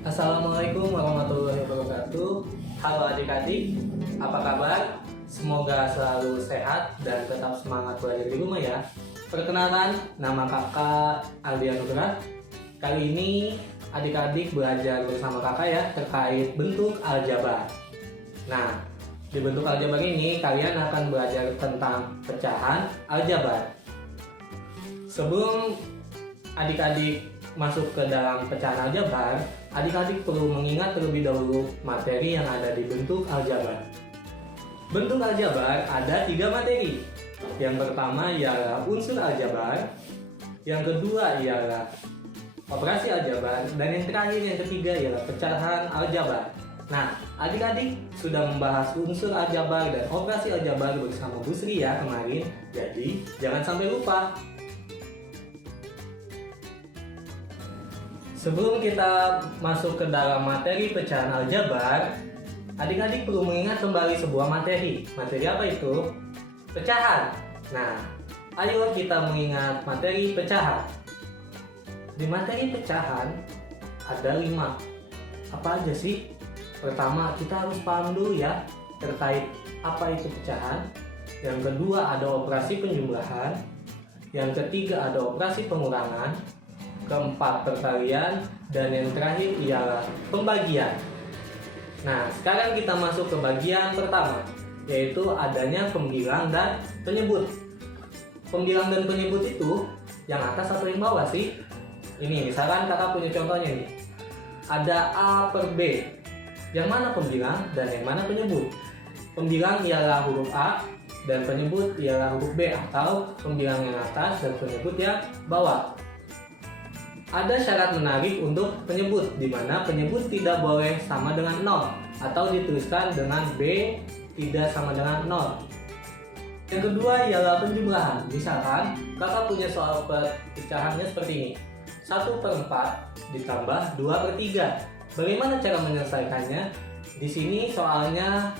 Assalamualaikum warahmatullahi wabarakatuh. Halo adik-adik, apa kabar? Semoga selalu sehat dan tetap semangat belajar di rumah ya. Perkenalkan, nama kakak Aldi Anugrah. Kali ini adik-adik belajar bersama kakak ya terkait bentuk aljabar. Nah, di bentuk aljabar ini kalian akan belajar tentang pecahan aljabar. Sebelum adik-adik masuk ke dalam pecahan aljabar, adik-adik perlu mengingat terlebih dahulu materi yang ada di bentuk aljabar. Bentuk aljabar ada 3 materi. Yang pertama ialah unsur aljabar, yang kedua ialah operasi aljabar, dan yang terakhir yang ketiga ialah pecahan aljabar. Nah, adik-adik sudah membahas unsur aljabar dan operasi aljabar bersama Bu Sri ya kemarin, jadi jangan sampai lupa. Sebelum kita masuk ke dalam materi pecahan aljabar, adik-adik perlu mengingat kembali sebuah materi. Materi apa itu? Pecahan. Nah, ayo kita mengingat materi pecahan. Di materi pecahan ada 5. Apa aja sih? Pertama, kita harus paham dulu ya terkait apa itu pecahan. Yang kedua ada operasi penjumlahan. Yang ketiga ada operasi pengurangan. Keempat perkalian, dan yang terakhir ialah pembagian. Nah, sekarang kita masuk ke bagian pertama, yaitu adanya pembilang dan penyebut. Pembilang dan penyebut itu yang atas atau yang bawah sih? Ini misalkan kakak punya contohnya nih. Ada A per B. Yang mana pembilang dan yang mana penyebut? Pembilang ialah huruf A dan penyebut ialah huruf B, atau pembilang yang atas dan penyebut yang bawah. Ada syarat menarik untuk penyebut, di mana penyebut tidak boleh sama dengan 0 atau dituliskan dengan B tidak sama dengan 0. Yang kedua ialah penjumlahan. Misalkan kakak punya soal pecahannya seperti ini. 1/4 ditambah 2/3. Bagaimana cara menyelesaikannya? Di sini soalnya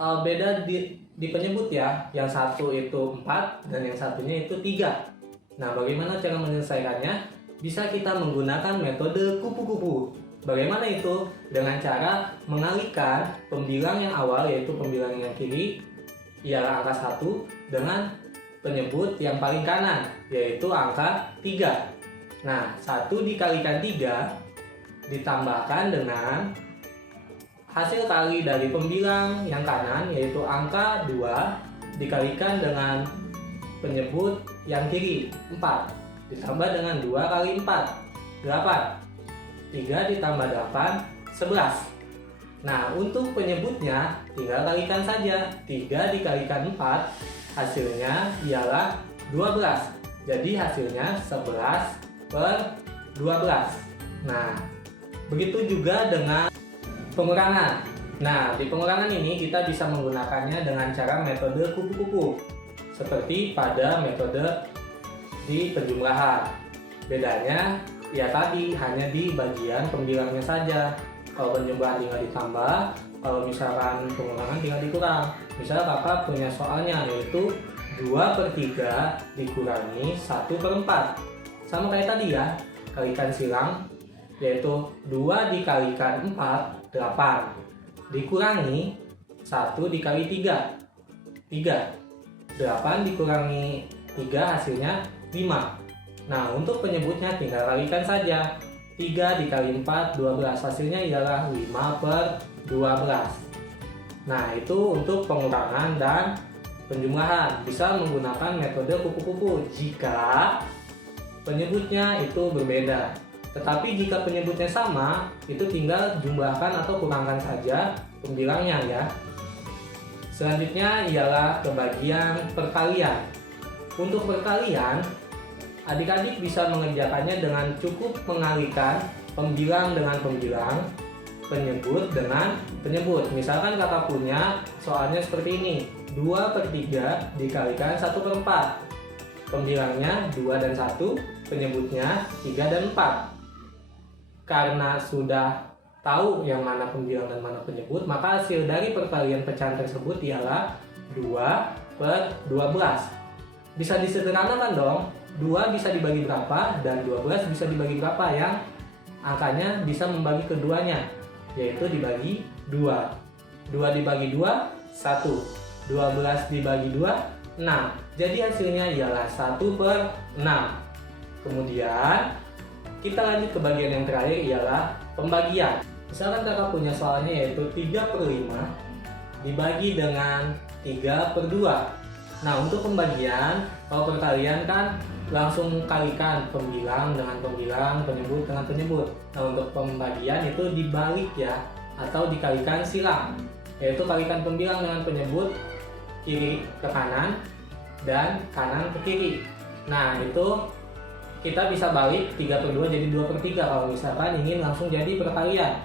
beda di penyebut ya. Yang satu itu 4 dan yang satunya itu 3. Nah, bagaimana cara menyelesaikannya? Bisa kita menggunakan metode kupu-kupu. Bagaimana itu? Dengan cara mengalihkan pembilang yang awal, yaitu pembilang yang kiri ialah angka 1, dengan penyebut yang paling kanan, yaitu angka 3. Nah, 1 dikalikan 3 ditambahkan dengan hasil kali dari pembilang yang kanan, yaitu angka 2 dikalikan dengan penyebut yang kiri 4. Ditambah dengan 2 kali 4, 8. 3 ditambah 8, 11. Nah, untuk penyebutnya tinggal kalikan saja. 3 dikalikan 4, hasilnya ialah 12. Jadi hasilnya 11/12. Nah, begitu juga dengan pengurangan. Nah, di pengurangan ini kita bisa menggunakannya dengan cara metode kupu-kupu, seperti pada metode di penjumlahan. Bedanya ya tadi hanya di bagian pembilangnya saja. Kalau penjumlahan tinggal ditambah, kalau misalkan pengurangan tinggal dikurang. Misalnya kakak punya soalnya yaitu 2/3 dikurangi 1/4. Sama kayak tadi ya, kalikan silang, yaitu 2 dikalikan 4, 8. Dikurangi 1 dikali 3, 3. 8 dikurangi 3 hasilnya 5. Nah, untuk penyebutnya tinggal kalikan saja. 3 dikali 4, 12. Hasilnya ialah 5/12. Nah, itu untuk pengurangan dan penjumlahan. Bisa menggunakan metode kupu-kupu jika penyebutnya itu berbeda. Tetapi jika penyebutnya sama, itu tinggal jumlahkan atau kurangkan saja pembilangnya ya. Selanjutnya ialah ke bagian perkalian. Untuk perkalian, adik-adik bisa mengerjakannya dengan cukup mengalihkan pembilang dengan pembilang, penyebut dengan penyebut. Misalkan kakak punya soalnya seperti ini, 2/3 dikalikan 1/4. Pembilangnya 2 dan 1, penyebutnya 3 dan 4. Karena sudah tahu yang mana pembilang dan mana penyebut, maka hasil dari perkalian pecahan tersebut ialah 2/12. Bisa disederhanakan dong, 2 bisa dibagi berapa dan 12 bisa dibagi berapa yang angkanya bisa membagi keduanya, yaitu dibagi 2. 2 dibagi 2, 1. 12 dibagi 2, 6. Jadi hasilnya ialah 1/6. Kemudian kita lanjut ke bagian yang terakhir, ialah pembagian. Misalkan kakak punya soalnya yaitu 3/5 dibagi dengan 3/2. Nah, untuk pembagian, kalau perkalian kan langsung kalikan pembilang dengan pembilang, penyebut dengan penyebut. Nah, untuk pembagian itu dibalik ya, atau dikalikan silang, yaitu kalikan pembilang dengan penyebut kiri ke kanan dan kanan ke kiri. Nah, itu kita bisa balik 3/2 jadi 2/3 kalau misalkan ingin langsung jadi perkalian.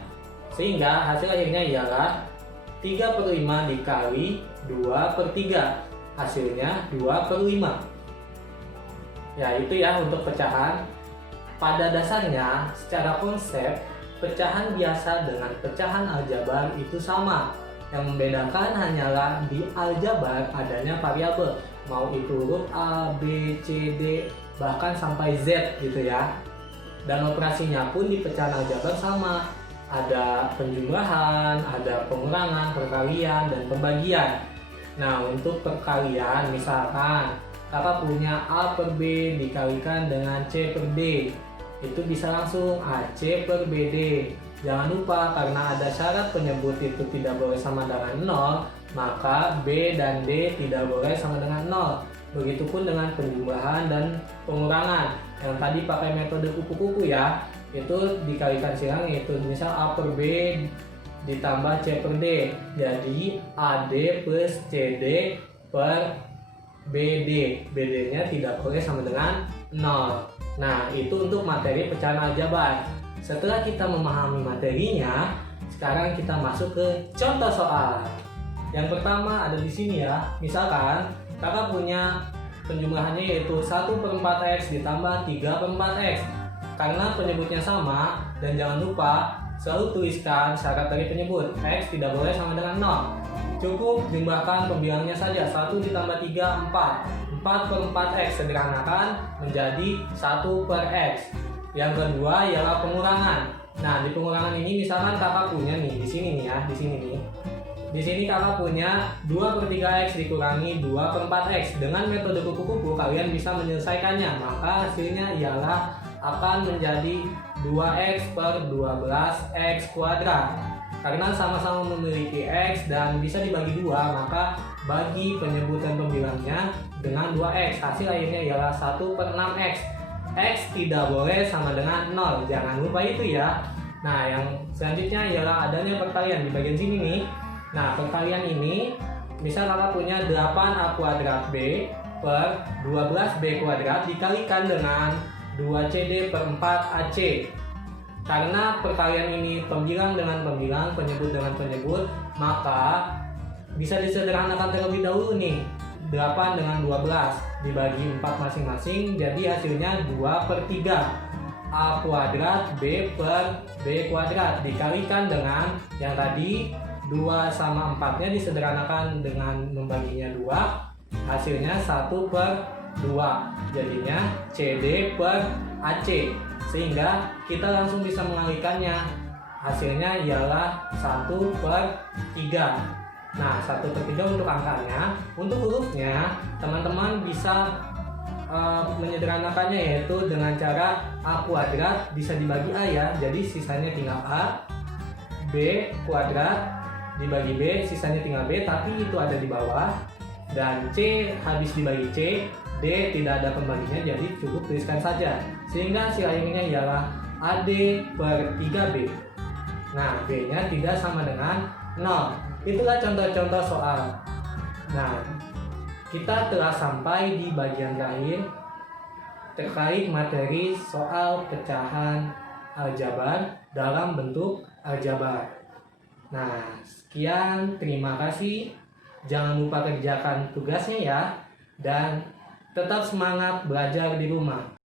Sehingga hasil akhirnya ialah 3/5 dikali 2/3. Hasilnya 2/5. Ya, itu ya untuk pecahan. Pada dasarnya, secara konsep, pecahan biasa dengan pecahan aljabar itu sama. Yang membedakan hanyalah di aljabar adanya variabel, mau itu huruf A, B, C, D, bahkan sampai Z gitu ya. Dan operasinya pun di pecahan aljabar sama. Ada penjumlahan, ada pengurangan, perkalian, dan pembagian. Nah, untuk perkalian, misalkan kakak punya A/B dikalikan dengan C/D, itu bisa langsung AC/BD. Jangan lupa, karena ada syarat penyebut itu tidak boleh sama dengan 0, maka B dan D tidak boleh sama dengan 0. Begitupun dengan penjumlahan dan pengurangan. Yang tadi pakai metode kupu-kupu ya, itu dikalikan silang, yaitu misal A/B ditambah C/D, jadi AD plus CD per BD. BD-nya tidak boleh sama dengan 0. Nah, itu untuk materi pecahan aljabar. Setelah kita memahami materinya, sekarang kita masuk ke contoh soal. Yang pertama ada di sini ya. Misalkan kakak punya penjumlahannya yaitu 1/4x ditambah 3/4x. Karena penyebutnya sama, dan jangan lupa selalu tuliskan syarat dari penyebut. X tidak boleh sama dengan 0. Cukup jumlahkan pembilangnya saja. 1 ditambah 3, 4. 4/4x sederhanakan menjadi 1/x. Yang kedua ialah pengurangan. Nah, di pengurangan ini misalkan kakak punya nih, di sini nih ya, di sini nih. Di sini kakak punya 2/3x dikurangi 2/4x. Dengan metode kupu-kupu kalian bisa menyelesaikannya. Maka hasilnya ialah akan menjadi 2x per 12x kuadrat. Karena sama-sama memiliki x dan bisa dibagi 2, maka bagi penyebutan pembilangnya dengan 2x. Hasil akhirnya ialah 1/6x. X tidak boleh sama dengan 0, jangan lupa itu ya. Nah, yang selanjutnya ialah adanya perkalian di bagian sini nih. Nah, perkalian ini misal kakak punya 8a kuadrat B per 12b kuadrat dikalikan dengan 2cd per 4ac. Karena perkalian ini pembilang dengan pembilang, penyebut dengan penyebut, maka bisa disederhanakan terlebih dahulu nih. 8 dengan 12 dibagi 4 masing-masing, jadi hasilnya 2/3. A kuadrat B per B kuadrat dikalikan dengan yang tadi 2 sama 4-nya disederhanakan dengan membaginya 2, hasilnya 1/2. Jadinya CD per AC. Sehingga kita langsung bisa mengalihkannya. Hasilnya ialah 1/3. Nah, 1/3 untuk angkanya. Untuk hurufnya, teman-teman bisa menyederhanakannya, yaitu dengan cara A kuadrat bisa dibagi A ya. Jadi sisanya tinggal A. B kuadrat dibagi B, sisanya tinggal B, tapi itu ada di bawah. Dan C habis dibagi C. D tidak ada pembaginya, jadi cukup tuliskan saja. Sehingga hasil akhirnya ialah AD per 3B. Nah, B-nya tidak sama dengan 0. Itulah contoh-contoh soal. Nah, kita telah sampai di bagian terakhir terkait materi soal pecahan aljabar dalam bentuk aljabar. Nah, sekian, terima kasih. Jangan lupa kerjakan tugasnya ya, dan tetap semangat belajar di rumah.